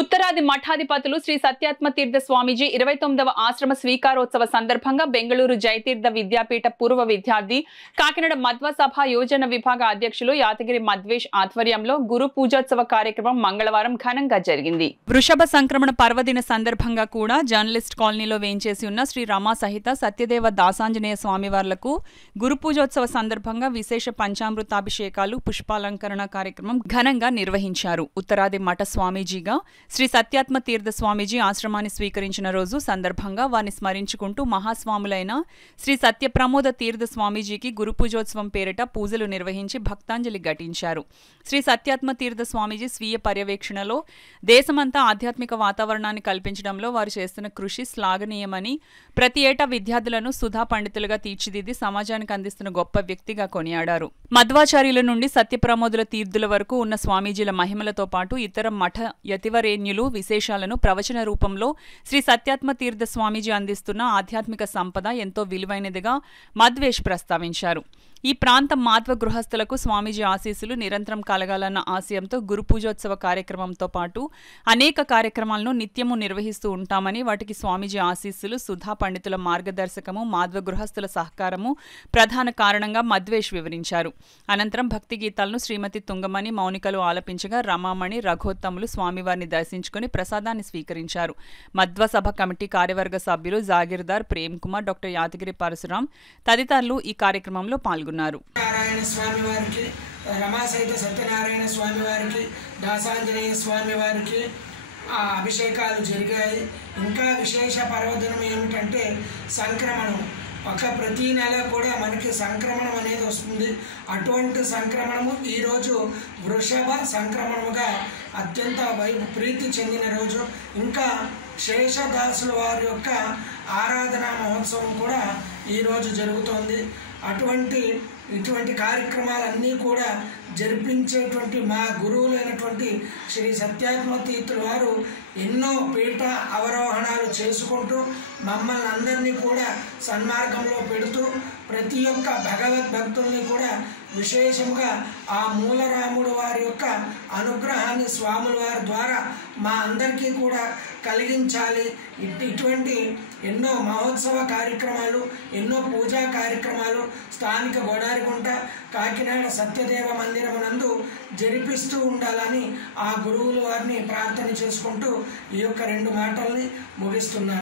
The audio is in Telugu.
ఉత్తరాది మఠాధిపతులు శ్రీ సత్యాత్మ తీర్థ స్వామీజీ 29వ ఆశ్రమ స్వీకారోత్సవ సందర్భంగా బెంగళూరు జయతీర్థ విద్యాపీఠ పూర్వ విద్యార్థి కాకినాడ మధ్వ సభ యోజన విభాగ అధ్యక్షులు యాతగిరి మద్వేష్ ఆధ్వర్యంలో గురు పూజోత్సవ కార్యక్రమం మంగళవారం ఘనంగా జరిగింది. వృషభ సంక్రమణ పర్వదిన సందర్భంగా కూడా జర్నలిస్ట్ కాలనీలో వేంచేసి ఉన్న శ్రీ రమా సహిత సత్యదేవ దాసాంజనేయ స్వామివార్లకు గురు పూజోత్సవ సందర్భంగా విశేష పంచామృతాభిషేకాలు పుష్పాలంకరణ కార్యక్రమం ఘనంగా నిర్వహించారు. ఉత్తరాది మఠ స్వామీజీగా శ్రీ సత్యాత్మ తీర్థ స్వామీజీ ఆశ్రమాన్ని స్వీకరించిన రోజు సందర్భంగా వారిని స్మరించుకుంటూ మహాస్వాములైన శ్రీ సత్యప్రమోద తీర్థ స్వామీజీకి గురు పూజోత్సవం పేరిట పూజలు నిర్వహించి భక్తాంజలి ఘటించారు. శ్రీ సత్యాత్మ తీర్థ స్వామీజీ స్వీయ పర్యవేక్షణలో దేశమంతా ఆధ్యాత్మిక వాతావరణాన్ని కల్పించడంలో వారు చేస్తున్న కృషి శ్లాఘనీయమని, ప్రతి ఏటా విద్యార్థులను సుధా పండితులుగా తీర్చిదిద్ది సమాజానికి అందిస్తున్న గొప్ప వ్యక్తిగా కొనియాడారు. మధ్వాచార్యుల నుండి సత్యప్రమోదుల తీర్థుల వరకు ఉన్న స్వామీజీల మహిమలతో పాటు ఇతర మఠ యతివరేణ్యులు విశేషాలను ప్రవచన రూపంలో శ్రీ సత్యాత్మ తీర్థ స్వామీజీ అందిస్తున్న ఆధ్యాత్మిక సంపద ఎంతో విలువైనదిగా మద్వేష్ ప్రస్తావించారు. ఈ ప్రాంత మాధ్వ గృహస్థులకు స్వామీజీ ఆశీస్సులు నిరంతరం కలగాలన్న ఆశయంతో గురు పూజోత్సవ కార్యక్రమంతో పాటు అనేక కార్యక్రమాలను నిత్యము నిర్వహిస్తూ ఉంటామని, వాటికి స్వామీజీ ఆశీస్సులు, సుధా పండితుల మార్గదర్శకము, మాధ్వ గృహస్థుల సహకారము ప్రధాన కారణంగా మద్వేష్ వివరించారు. అనంతరం భక్తి గీతాలను శ్రీమతి తుంగమణి మౌనికలు ఆలపించగా రమామణి, రఘోత్తములు స్వామివారిని దర్శించుకుని ప్రసాదాన్ని స్వీకరించారు. మధ్వ సభ కమిటీ కార్యవర్గ సభ్యులు జాగీర్దార్ ప్రేమ్ కుమార్, డాక్టర్ యాతగిరి పరశురాం తదితరులు ఈ కార్యక్రమంలో పాల్గొన్నారు. నారాయణ స్వామి వారికి, రమా సహిత సత్యనారాయణ స్వామి వారికి, దాసాంజనేయ స్వామి వారికి అభిషేకాలు జరిగాయి. ఇంకా విశేష పర్వదినం ఏమిటంటే సంక్రమణం. ప్రతి నెల కూడా మనకి సంక్రమణం అనేది వస్తుంది. అటువంటి సంక్రమణము ఈరోజు వృషభ సంక్రమణముగా అత్యంత ప్రీతి చెందిన రోజు. ఇంకా శేషదాసుల వారి యొక్క ఆరాధనా మహోత్సవం కూడా ఈరోజు జరుగుతోంది. ఇటువంటి కార్యక్రమాలన్నీ కూడా జరిపించేటువంటి మా గురువులైనటువంటి శ్రీ సత్యాత్మ తీర్థుల వారు ఎన్నో పీఠ అవరోహణాలు చేసుకుంటూ మమ్మల్ని అందరినీ కూడా సన్మార్గంలో పెడుతూ ప్రతి ఒక్క భగవద్భక్తుల్ని కూడా విశేషంగా ఆ మూలరాముడు వారి యొక్క అనుగ్రహాన్ని స్వాముల వారి ద్వారా మా అందరికీ కూడా కలిగించాలి. ఇటువంటి ఎన్నో మహోత్సవ కార్యక్రమాలు, ఎన్నో పూజా కార్యక్రమాలు స్థానిక గోడారిగుంట కాకినాడ సత్యదేవ మందిరమునందు జరిపిస్తూ ఉండాలని ఆ గురువుల వారిని ప్రార్థన చేసుకుంటూ ఈ యొక్క 2 మాటల్ని ముగిస్తున్నారు.